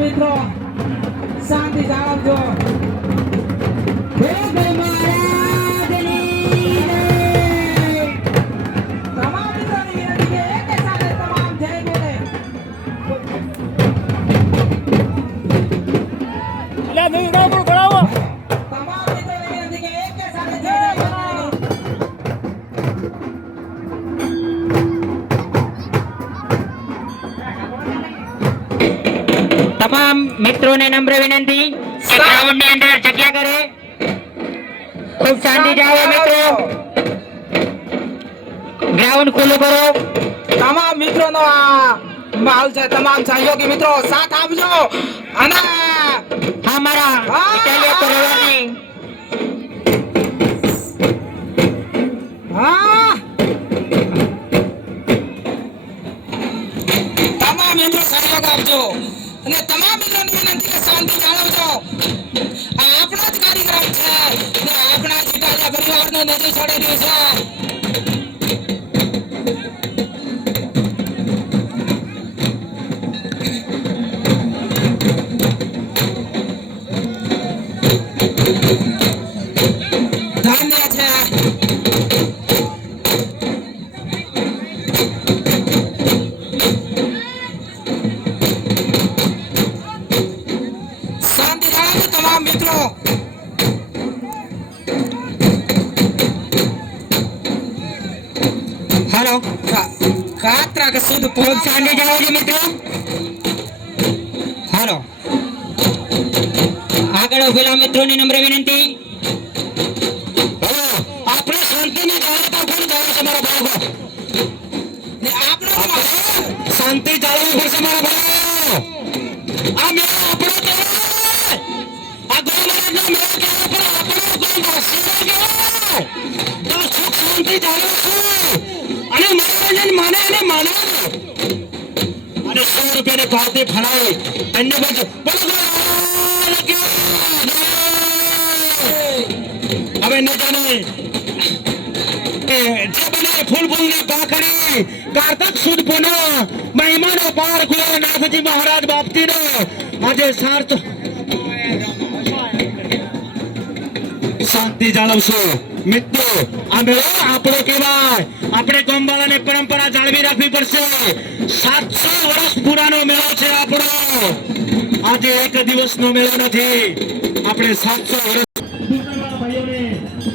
મિત્રો શાંતિ જાળવજો. તમામ મિત્રોને નમ્ર વિનંતી કે ગ્રાઉન્ડ ની અંદર જગ્યા કરે. ખૂબ શાંતિ જાળવો મિત્રો. ગ્રાઉન્ડ ખુલ્લું કરો. તમામ મિત્રોનો આ માહોલ છે. તમામ સહયોગી મિત્રો સાથ આપજો. અને અમારા ઇટાલિયા પરવાની તમામ મિત્રો સહયોગ આપજો. અને તમામ મિત્રોને વિનંતી કે શાંતિ જાળવજો. આ આપણો જ કાર્યક્રમ છે અને આપણા જ ઇટાલિયા પરિવારનો નજર છોડી રહ્યું છે. ધન્ય છે. શાંતિ જાળવજો તમામ મિત્રો. હાલો કાતરા કે શુદ્ધ ખૂબ શાંતિ જાળવજો મિત્રો. હાલો આગળ ઉભેલા મિત્રોની નમ્ર વિનંતી. આપણે શાંતિની જાળવતા કોણ જાળવે છે મારા ભાઈઓ? ને આપણે શાંતિ જાળવવી પડશે મારા ભાઈઓ. આ મેળો આપણો છે. આ ગોળમાળાનો મેળો કહેવાય પણ આપણો કોઈ વાસીનો કહેવાય. તો સુખ શાંતિ જાળવશું અને મનોરંજન માને અને માનવાનું અને 100 રૂપિયાની પાર્ટી ફળાય ધન્યવાદ. હવે ન જાણે જે બને ફૂલ ફૂલની પાખડી કારતક સુદ પુના મહિમાનો પાર કુળો નાથજી મહારાજ બાપતીનો આજે સાર્થ શાંતિ જાળવશો મિત્રો. આ મેળો આપણો કહેવાય. આપણે ગોમવાળાને પરંપરા જાળવી રાખવી પડશે. 700 વર્ષ પુરાનો મેળો છે આપણો. આજે એક દિવસનો મેળો નથી. આપણે 700 વર્ષ ભાઈઓને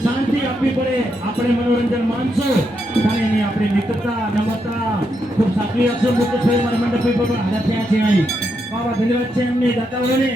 શાંતિ આપવી પડે. આપણે મનોરંજન માનશું પણ એની આપણી મિત્રતા નમ્રતા ખૂબ સાચવી રાખશું. મુકેશભાઈ મારા મંડપ પર હાજર થયા છે અહીં. બાબા ધન્યવાદ છે એમની દાતાઓને.